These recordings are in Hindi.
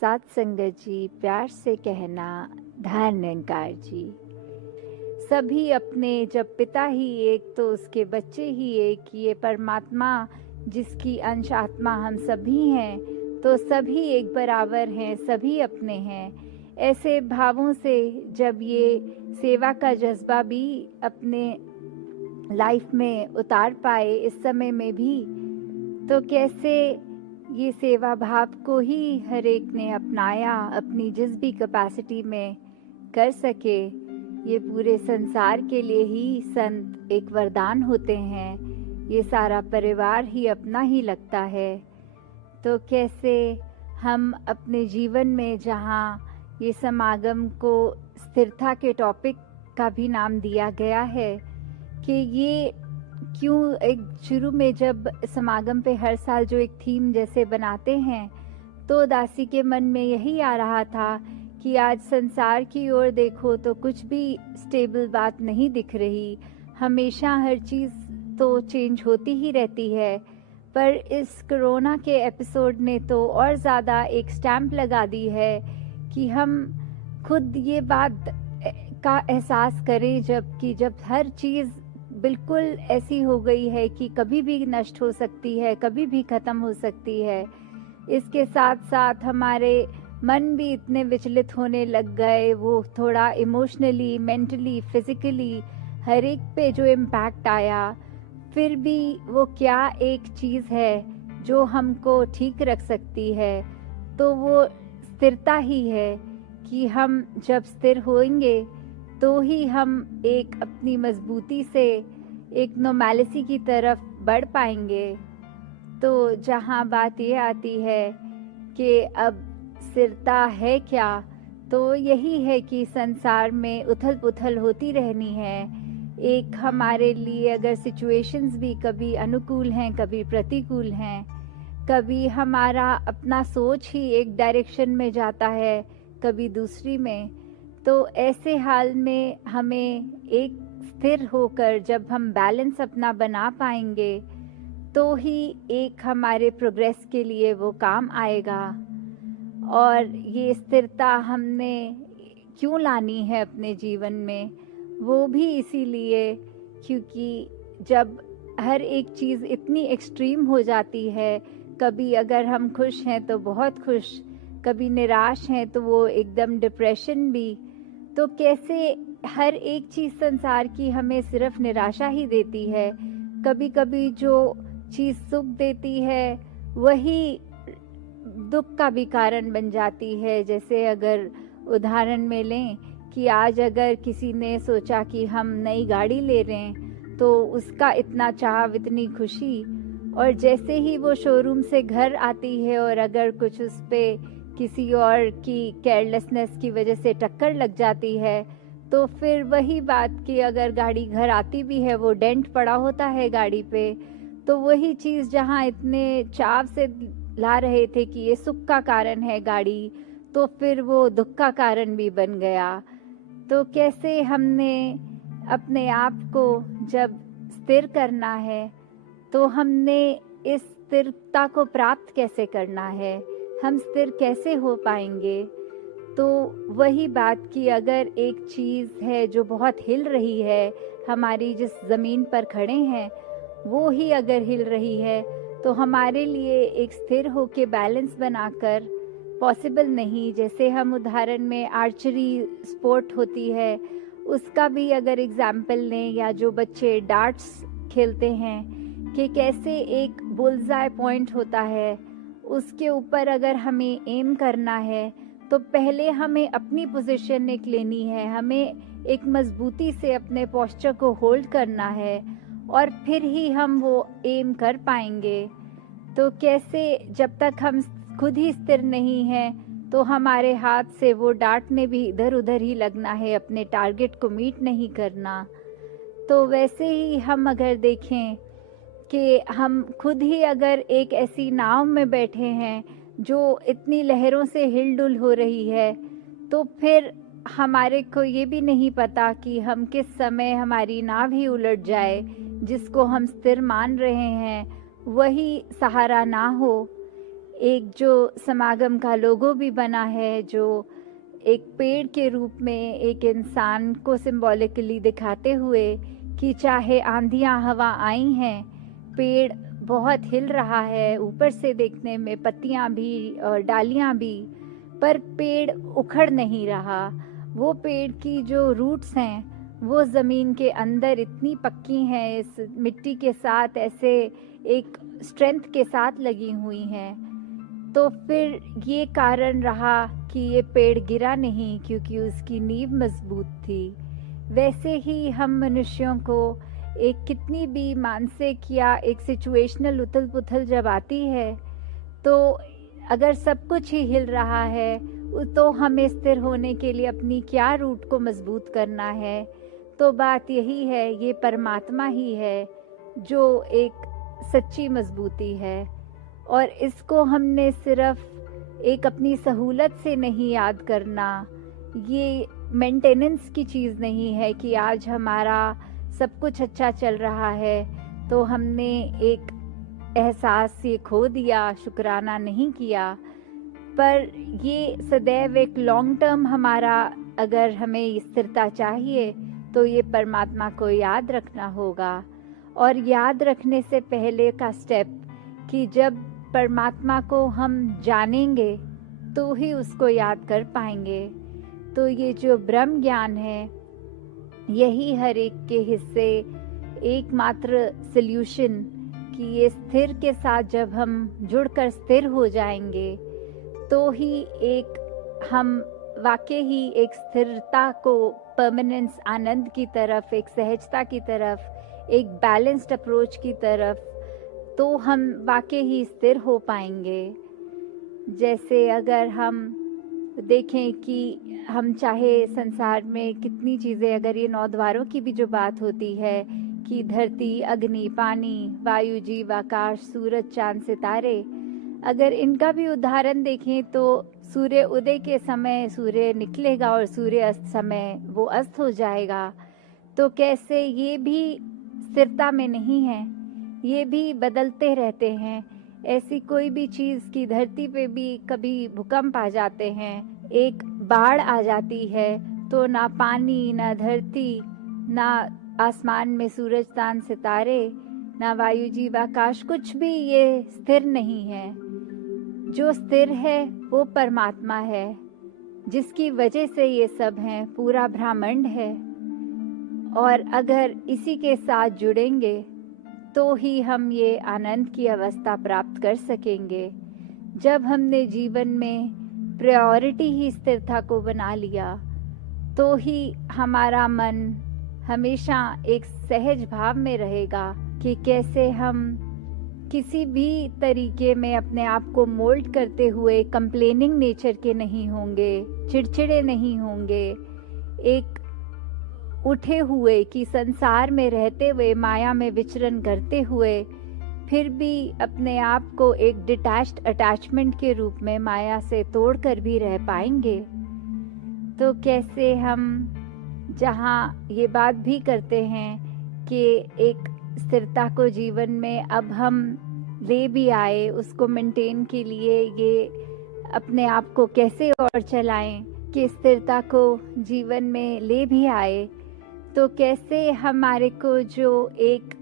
साथ संगत जी, प्यार से कहना धन निरंकार जी। सभी अपने, जब पिता ही एक तो उसके बच्चे ही एक, ये परमात्मा जिसकी अंश आत्मा हम सभी हैं, तो सभी एक बराबर हैं, सभी अपने हैं। ऐसे भावों से जब ये सेवा का जज्बा भी अपने लाइफ में उतार पाए इस समय में भी, तो कैसे ये सेवा भाव को ही हर एक ने अपनाया, अपनी जिस भी कैपेसिटी में कर सके। ये पूरे संसार के लिए ही संत एक वरदान होते हैं, ये सारा परिवार ही अपना ही लगता है। तो कैसे हम अपने जीवन में, जहाँ ये समागम को स्थिरता के टॉपिक का भी नाम दिया गया है, कि ये क्यों एक शुरू में जब समागम पे हर साल जो एक थीम जैसे बनाते हैं, तो दासी के मन में यही आ रहा था कि आज संसार की ओर देखो तो कुछ भी स्टेबल बात नहीं दिख रही। हमेशा हर चीज़ तो चेंज होती ही रहती है, पर इस कोरोना के एपिसोड ने तो और ज़्यादा एक स्टैम्प लगा दी है कि हम खुद ये बात का एहसास करें, जब हर चीज़ बिल्कुल ऐसी हो गई है कि कभी भी नष्ट हो सकती है, कभी भी ख़त्म हो सकती है। इसके साथ साथ हमारे मन भी इतने विचलित होने लग गए, वो थोड़ा इमोशनली, मेंटली, फिज़िकली हर एक पे जो इम्पैक्ट आया, फिर भी वो क्या एक चीज़ है जो हमको ठीक रख सकती है, तो वो स्थिरता ही है कि हम जब स्थिर होंगे तो ही हम एक अपनी मजबूती से एक नॉर्मैलिटी की तरफ बढ़ पाएंगे। तो जहाँ बात ये आती है कि अब स्थिरता है क्या, तो यही है कि संसार में उथल पुथल होती रहनी है। एक हमारे लिए अगर सिचुएशंस भी कभी अनुकूल हैं, कभी प्रतिकूल हैं, कभी हमारा अपना सोच ही एक डायरेक्शन में जाता है, कभी दूसरी में। तो ऐसे हाल में हमें एक स्थिर होकर जब हम बैलेंस अपना बना पाएंगे, तो ही एक हमारे प्रोग्रेस के लिए वो काम आएगा। और ये स्थिरता हमने क्यों लानी है अपने जीवन में, वो भी इसीलिए क्योंकि जब हर एक चीज़ इतनी एक्सट्रीम हो जाती है, कभी अगर हम खुश हैं तो बहुत खुश, कभी निराश हैं तो वो एकदम डिप्रेशन भी, तो कैसे हर एक चीज़ संसार की हमें सिर्फ निराशा ही देती है। कभी कभी जो चीज़ सुख देती है वही दुख का भी कारण बन जाती है। जैसे अगर उदाहरण में लें कि आज अगर किसी ने सोचा कि हम नई गाड़ी ले रहे हैं, तो उसका इतना चाह, इतनी खुशी, और जैसे ही वो शोरूम से घर आती है और अगर कुछ उस पर किसी और की केयरलेसनेस की वजह से टक्कर लग जाती है, तो फिर वही बात कि अगर गाड़ी घर आती भी है, वो डेंट पड़ा होता है गाड़ी पे, तो वही चीज़ जहाँ इतने चाव से ला रहे थे कि ये सुख का कारण है गाड़ी, तो फिर वो दुख का कारण भी बन गया। तो कैसे हमने अपने आप को जब स्थिर करना है, तो हमने इस स्थिरता को प्राप्त कैसे करना है, हम स्थिर कैसे हो पाएंगे। तो वही बात कि अगर एक चीज़ है जो बहुत हिल रही है, हमारी जिस ज़मीन पर खड़े हैं वो ही अगर हिल रही है, तो हमारे लिए एक स्थिर होके बैलेंस बनाकर पॉसिबल नहीं। जैसे हम उदाहरण में आर्चरी स्पोर्ट होती है, उसका भी अगर एग्जाम्पल लें, या जो बच्चे डार्ट्स खेलते हैं कि कैसे एक बुल्सआई पॉइंट होता है, उसके ऊपर अगर हमें एम करना है तो पहले हमें अपनी पोजीशन एक लेनी है, हमें एक मजबूती से अपने पोस्चर को होल्ड करना है, और फिर ही हम वो एम कर पाएंगे। तो कैसे जब तक हम खुद ही स्थिर नहीं हैं, तो हमारे हाथ से वो डार्ट ने भी इधर उधर ही लगना है, अपने टारगेट को मीट नहीं करना। तो वैसे ही हम अगर देखें कि हम खुद ही अगर एक ऐसी नाव में बैठे हैं जो इतनी लहरों से हिलडुल हो रही है, तो फिर हमारे को ये भी नहीं पता कि हम किस समय हमारी नाव ही उलट जाए, जिसको हम स्थिर मान रहे हैं वही सहारा ना हो। एक जो समागम का लोगो भी बना है, जो एक पेड़ के रूप में एक इंसान को सिंबॉलिकली दिखाते हुए कि चाहे आंधियां हवा आई हैं, पेड़ बहुत हिल रहा है, ऊपर से देखने में पत्तियां भी और डालियां भी, पर पेड़ उखड़ नहीं रहा। वो पेड़ की जो रूट्स हैं वो ज़मीन के अंदर इतनी पक्की हैं, इस मिट्टी के साथ ऐसे एक स्ट्रेंथ के साथ लगी हुई हैं। तो फिर ये कारण रहा कि ये पेड़ गिरा नहीं, क्योंकि उसकी नींव मजबूत थी। वैसे ही हम मनुष्यों को एक कितनी भी मानसिक या एक सिचुएशनल उथल पुथल जब आती है, तो अगर सब कुछ ही हिल रहा है, तो हमें स्थिर होने के लिए अपनी क्या रूट को मजबूत करना है। तो बात यही है, ये परमात्मा ही है जो एक सच्ची मजबूती है, और इसको हमने सिर्फ एक अपनी सहूलत से नहीं याद करना। ये मेंटेनेंस की चीज़ नहीं है कि आज हमारा सब कुछ अच्छा चल रहा है तो हमने एक एहसास ये खो दिया, शुक्राना नहीं किया। पर ये सदैव एक लॉन्ग टर्म हमारा, अगर हमें स्थिरता चाहिए तो ये परमात्मा को याद रखना होगा। और याद रखने से पहले का स्टेप कि जब परमात्मा को हम जानेंगे तो ही उसको याद कर पाएंगे। तो ये जो ब्रह्म ज्ञान है, यही हर एक के हिस्से एकमात्र सल्यूशन कि ये स्थिर के साथ जब हम जुड़कर स्थिर हो जाएंगे तो ही एक हम वाकई ही एक स्थिरता को, परमानेंस, आनंद की तरफ, एक सहजता की तरफ, एक बैलेंस्ड अप्रोच की तरफ, तो हम वाकई ही स्थिर हो पाएंगे। जैसे अगर हम देखें कि हम चाहे संसार में कितनी चीज़ें, अगर ये 9 द्वारों की भी जो बात होती है कि धरती, अग्नि, पानी, वायु, जीव, आकाश, सूरज, चांद, सितारे, अगर इनका भी उदाहरण देखें तो सूर्य उदय के समय सूर्य निकलेगा और सूर्य अस्त समय वो अस्त हो जाएगा। तो कैसे ये भी स्थिरता में नहीं है, ये भी बदलते रहते हैं। ऐसी कोई भी चीज़ की धरती पे भी कभी भूकंप आ जाते हैं, एक बाढ़ आ जाती है, तो ना पानी, ना धरती, ना आसमान में सूरज, चांद, सितारे, ना वायु, जीव, आकाश, कुछ भी ये स्थिर नहीं है। जो स्थिर है वो परमात्मा है, जिसकी वजह से ये सब हैं, पूरा ब्रह्मांड है। और अगर इसी के साथ जुड़ेंगे तो ही हम ये आनंद की अवस्था प्राप्त कर सकेंगे। जब हमने जीवन में प्रायोरिटी ही स्थिरता को बना लिया तो ही हमारा मन हमेशा एक सहज भाव में रहेगा कि कैसे हम किसी भी तरीके में अपने आप को मोल्ड करते हुए कंप्लेनिंग नेचर के नहीं होंगे, चिड़चिड़े नहीं होंगे, एक उठे हुए कि संसार में रहते हुए, माया में विचरण करते हुए, फिर भी अपने आप को एक डिटैच्ड अटैचमेंट के रूप में माया से तोड़कर भी रह पाएंगे। तो कैसे हम जहाँ ये बात भी करते हैं कि एक स्थिरता को जीवन में अब हम ले भी आए, उसको मेंटेन के लिए ये अपने आप को कैसे और चलाएं कि स्थिरता को जीवन में ले भी आए। तो कैसे हमारे को जो एक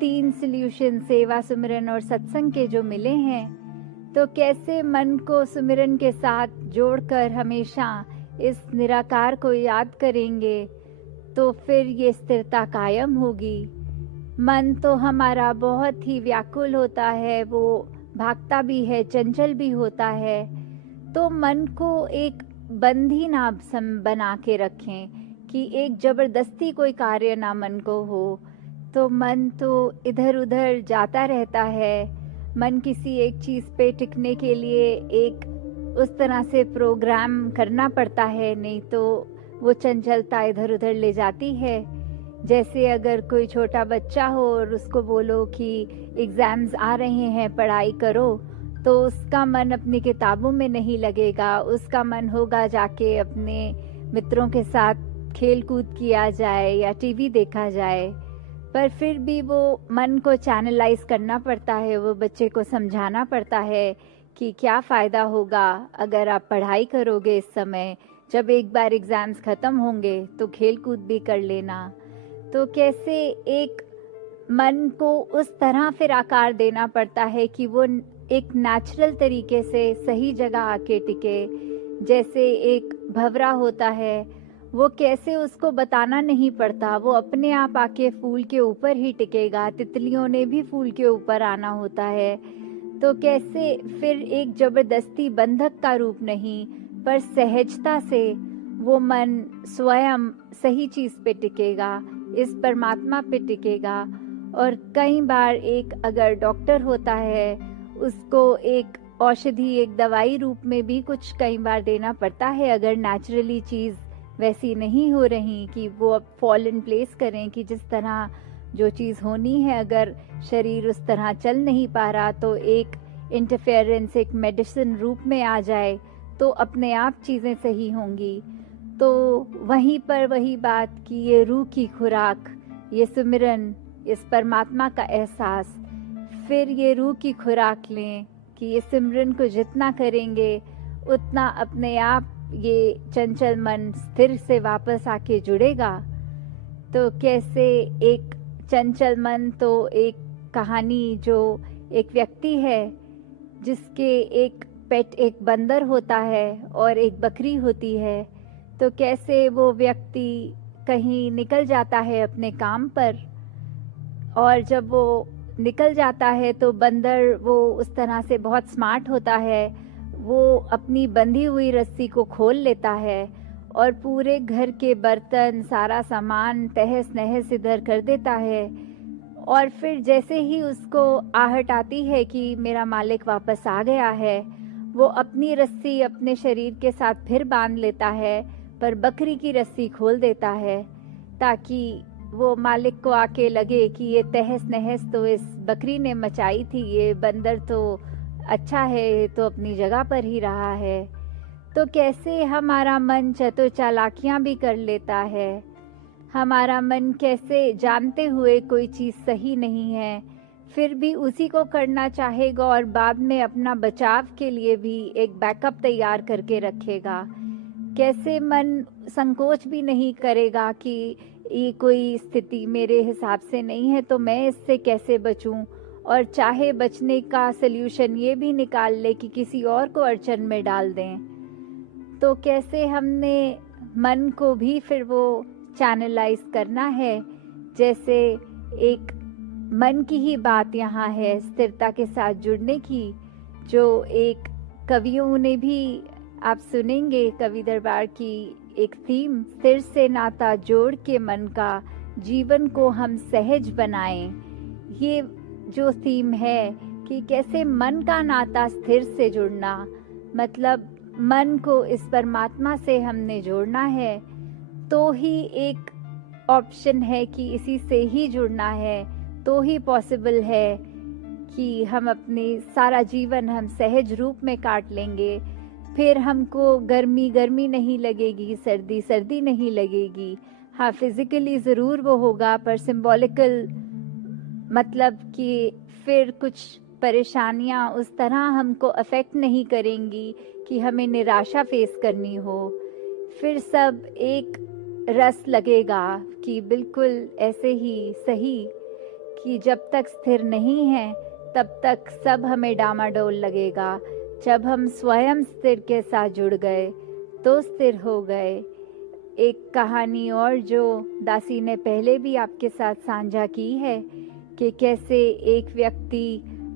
3 सल्यूशन, सेवा, सुमिरन और सत्संग के जो मिले हैं, तो कैसे मन को सुमिरन के साथ जोड़कर हमेशा इस निराकार को याद करेंगे तो फिर ये स्थिरता कायम होगी। मन तो हमारा बहुत ही व्याकुल होता है, वो भागता भी है, चंचल भी होता है। तो मन को एक बंदी ना बना के रखें कि एक जबरदस्ती कोई कार्य ना मन को हो। तो मन तो इधर उधर जाता रहता है। मन किसी एक चीज़ पे टिकने के लिए एक उस तरह से प्रोग्राम करना पड़ता है, नहीं तो वो चंचलता इधर उधर ले जाती है। जैसे अगर कोई छोटा बच्चा हो और उसको बोलो कि एग्ज़ाम्स आ रहे हैं, पढ़ाई करो, तो उसका मन अपनी किताबों में नहीं लगेगा, उसका मन होगा जाके अपने मित्रों के साथ खेल कूद किया जाए या टीवी देखा जाए। पर फिर भी वो मन को चैनलाइज करना पड़ता है, वो बच्चे को समझाना पड़ता है कि क्या फ़ायदा होगा अगर आप पढ़ाई करोगे इस समय, जब एक बार एग्ज़ाम्स ख़त्म होंगे तो खेल कूद भी कर लेना। तो कैसे एक मन को उस तरह फिर आकार देना पड़ता है कि वो एक नेचुरल तरीके से सही जगह आके टिके। जैसे एक भंवरा होता है, वो कैसे उसको बताना नहीं पड़ता, वो अपने आप आके फूल के ऊपर ही टिकेगा। तितलियों ने भी फूल के ऊपर आना होता है। तो कैसे फिर एक जबरदस्ती बंधक का रूप नहीं, पर सहजता से वो मन स्वयं सही चीज़ पे टिकेगा, इस परमात्मा पे टिकेगा। और कई बार एक अगर डॉक्टर होता है, उसको एक औषधि, एक दवाई रूप में भी कुछ कई बार देना पड़ता है, अगर नेचुरली चीज़ वैसी नहीं हो रही कि वो अब फॉल इन प्लेस करें, कि जिस तरह जो चीज़ होनी है अगर शरीर उस तरह चल नहीं पा रहा तो एक इंटरफेरेंस, एक मेडिसिन रूप में आ जाए तो अपने आप चीज़ें सही होंगी। तो वहीं पर वही बात कि ये रूह की खुराक, ये सिमरन, इस परमात्मा का एहसास, फिर ये रूह की खुराक लें कि ये सिमरन को जितना करेंगे उतना अपने आप ये चंचल मन स्थिर से वापस आके जुड़ेगा। तो कैसे एक चंचल मन, तो एक कहानी जो एक व्यक्ति है जिसके एक पेट, एक बंदर होता है और एक बकरी होती है। तो कैसे वो व्यक्ति कहीं निकल जाता है अपने काम पर, और जब वो निकल जाता है तो बंदर वो उस तरह से बहुत स्मार्ट होता है, वो अपनी बंधी हुई रस्सी को खोल लेता है और पूरे घर के बर्तन, सारा सामान तहस नहस इधर कर देता है। और फिर जैसे ही उसको आहट आती है कि मेरा मालिक वापस आ गया है, वो अपनी रस्सी अपने शरीर के साथ फिर बांध लेता है, पर बकरी की रस्सी खोल देता है ताकि वो मालिक को आके लगे कि ये तहस नहस तो इस बकरी ने मचाई थी, ये बंदर तो अच्छा है, ये तो अपनी जगह पर ही रहा है। तो कैसे हमारा मन चतुर चालाकियाँ भी कर लेता है, हमारा मन कैसे जानते हुए कोई चीज़ सही नहीं है फिर भी उसी को करना चाहेगा और बाद में अपना बचाव के लिए भी एक बैकअप तैयार करके रखेगा। कैसे मन संकोच भी नहीं करेगा कि ये कोई स्थिति मेरे हिसाब से नहीं है तो मैं इससे कैसे बचूं, और चाहे बचने का सल्यूशन ये भी निकाल ले कि किसी और को अड़चन में डाल दें। तो कैसे हमने मन को भी फिर वो चैनलाइज करना है। जैसे एक मन की ही बात यहाँ है स्थिरता के साथ जुड़ने की, जो एक कवियों ने भी आप सुनेंगे कवि दरबार की एक थीम, स्थिर से नाता जोड़ के मन का जीवन को हम सहज बनाएं। ये जो थीम है कि कैसे मन का नाता स्थिर से जुड़ना, मतलब मन को इस परमात्मा से हमने जोड़ना है, तो ही एक ऑप्शन है कि इसी से ही जुड़ना है, तो ही पॉसिबल है कि हम अपनी सारा जीवन हम सहज रूप में काट लेंगे। फिर हमको गर्मी गर्मी नहीं लगेगी, सर्दी सर्दी नहीं लगेगी। हाँ, फिजिकली ज़रूर वो होगा, पर सिंबॉलिकल मतलब कि फिर कुछ परेशानियाँ उस तरह हमको अफेक्ट नहीं करेंगी कि हमें निराशा फेस करनी हो। फिर सब एक रस लगेगा कि बिल्कुल ऐसे ही सही कि जब तक स्थिर नहीं है तब तक सब हमें डामाडोल लगेगा। जब हम स्वयं स्थिर के साथ जुड़ गए तो स्थिर हो गए। एक कहानी और जो दासी ने पहले भी आपके साथ साझा की है कि कैसे एक व्यक्ति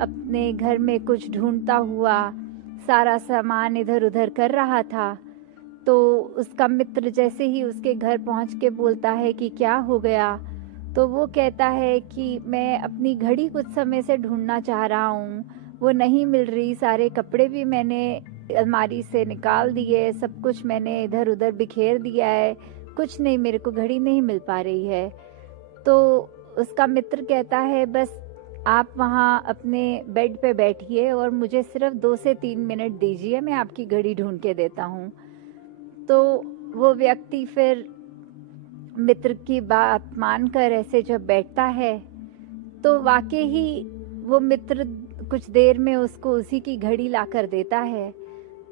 अपने घर में कुछ ढूंढता हुआ सारा सामान इधर उधर कर रहा था, तो उसका मित्र जैसे ही उसके घर पहुंच के बोलता है कि क्या हो गया, तो वो कहता है कि मैं अपनी घड़ी कुछ समय से ढूंढना चाह रहा हूँ, वो नहीं मिल रही, सारे कपड़े भी मैंने अलमारी से निकाल दिए, सब कुछ मैंने इधर उधर बिखेर दिया है, कुछ नहीं, मेरे को घड़ी नहीं मिल पा रही है। तो उसका मित्र कहता है बस आप वहाँ अपने बेड पे बैठिए और मुझे सिर्फ 2 से 3 मिनट दीजिए, मैं आपकी घड़ी ढूंढ के देता हूँ। तो वो व्यक्ति फिर मित्र की बात मानकर ऐसे जब बैठता है तो वाकई ही वो मित्र कुछ देर में उसको उसी की घड़ी ला कर देता है।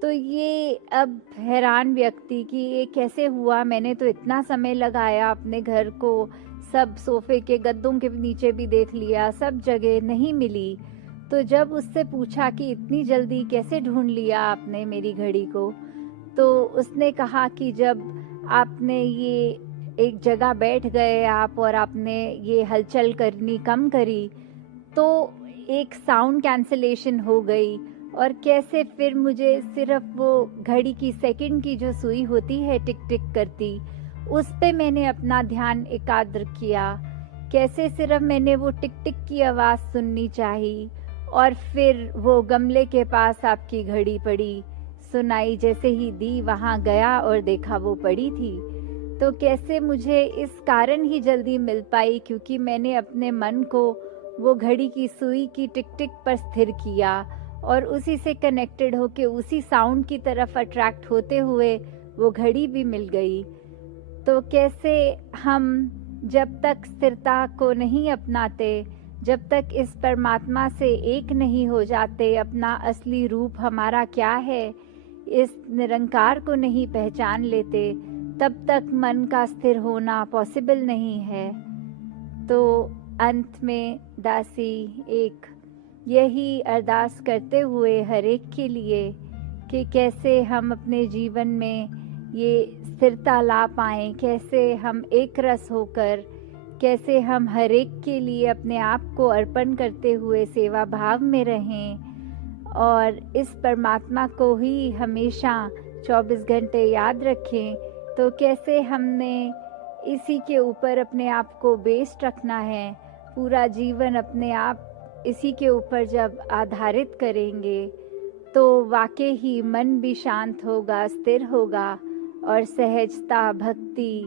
तो ये अब हैरान व्यक्ति कि ये कैसे हुआ, मैंने तो इतना समय लगाया अपने घर को, सब सोफे के गद्दों के नीचे भी देख लिया, सब जगह नहीं मिली। तो जब उससे पूछा कि इतनी जल्दी कैसे ढूंढ लिया आपने मेरी घड़ी को, तो उसने कहा कि जब आपने ये एक जगह बैठ गए आप और आपने ये हलचल करनी कम करी, तो एक साउंड कैंसलेशन हो गई और कैसे फिर मुझे सिर्फ वो घड़ी की सेकंड की जो सुई होती है टिक टिक करती, उस पे मैंने अपना ध्यान एकाग्र किया। कैसे सिर्फ मैंने वो टिक टिक की आवाज़ सुननी चाहिए और फिर वो गमले के पास आपकी घड़ी पड़ी सुनाई, जैसे ही दी वहाँ गया और देखा वो पड़ी थी। तो कैसे मुझे इस कारण ही जल्दी मिल पाई क्योंकि मैंने अपने मन को वो घड़ी की सुई की टिक टिक पर स्थिर किया और उसी से कनेक्टेड होके उसी साउंड की तरफ अट्रैक्ट होते हुए वो घड़ी भी मिल गई। तो कैसे हम जब तक स्थिरता को नहीं अपनाते, जब तक इस परमात्मा से एक नहीं हो जाते, अपना असली रूप हमारा क्या है, इस निरंकार को नहीं पहचान लेते, तब तक मन का स्थिर होना पॉसिबल नहीं है। तो अंत में दासी एक यही अरदास करते हुए हर एक के लिए कि कैसे हम अपने जीवन में ये स्थिरता ला पाएं, कैसे हम एक रस होकर, कैसे हम हर एक के लिए अपने आप को अर्पण करते हुए सेवा भाव में रहें और इस परमात्मा को ही हमेशा 24 घंटे याद रखें। तो कैसे हमने इसी के ऊपर अपने आप को बेस्ड रखना है, पूरा जीवन अपने आप इसी के ऊपर जब आधारित करेंगे तो वाकई ही मन भी शांत होगा, स्थिर होगा और सहजता, भक्ति,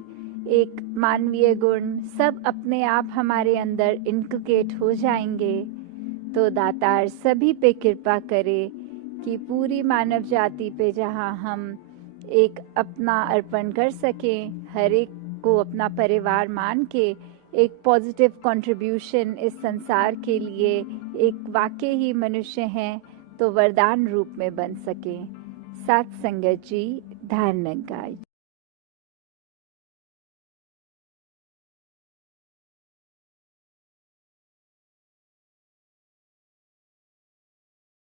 एक मानवीय गुण सब अपने आप हमारे अंदर इनकलेट हो जाएंगे। तो दातार सभी पे कृपा करे कि पूरी मानव जाति पे जहाँ हम एक अपना अर्पण कर सकें, हर एक को अपना परिवार मान के एक पॉजिटिव कंट्रीब्यूशन इस संसार के लिए एक वाकई ही मनुष्य हैं तो वरदान रूप में बन सकें। साथ संगत जी, ध्यान निरंकार।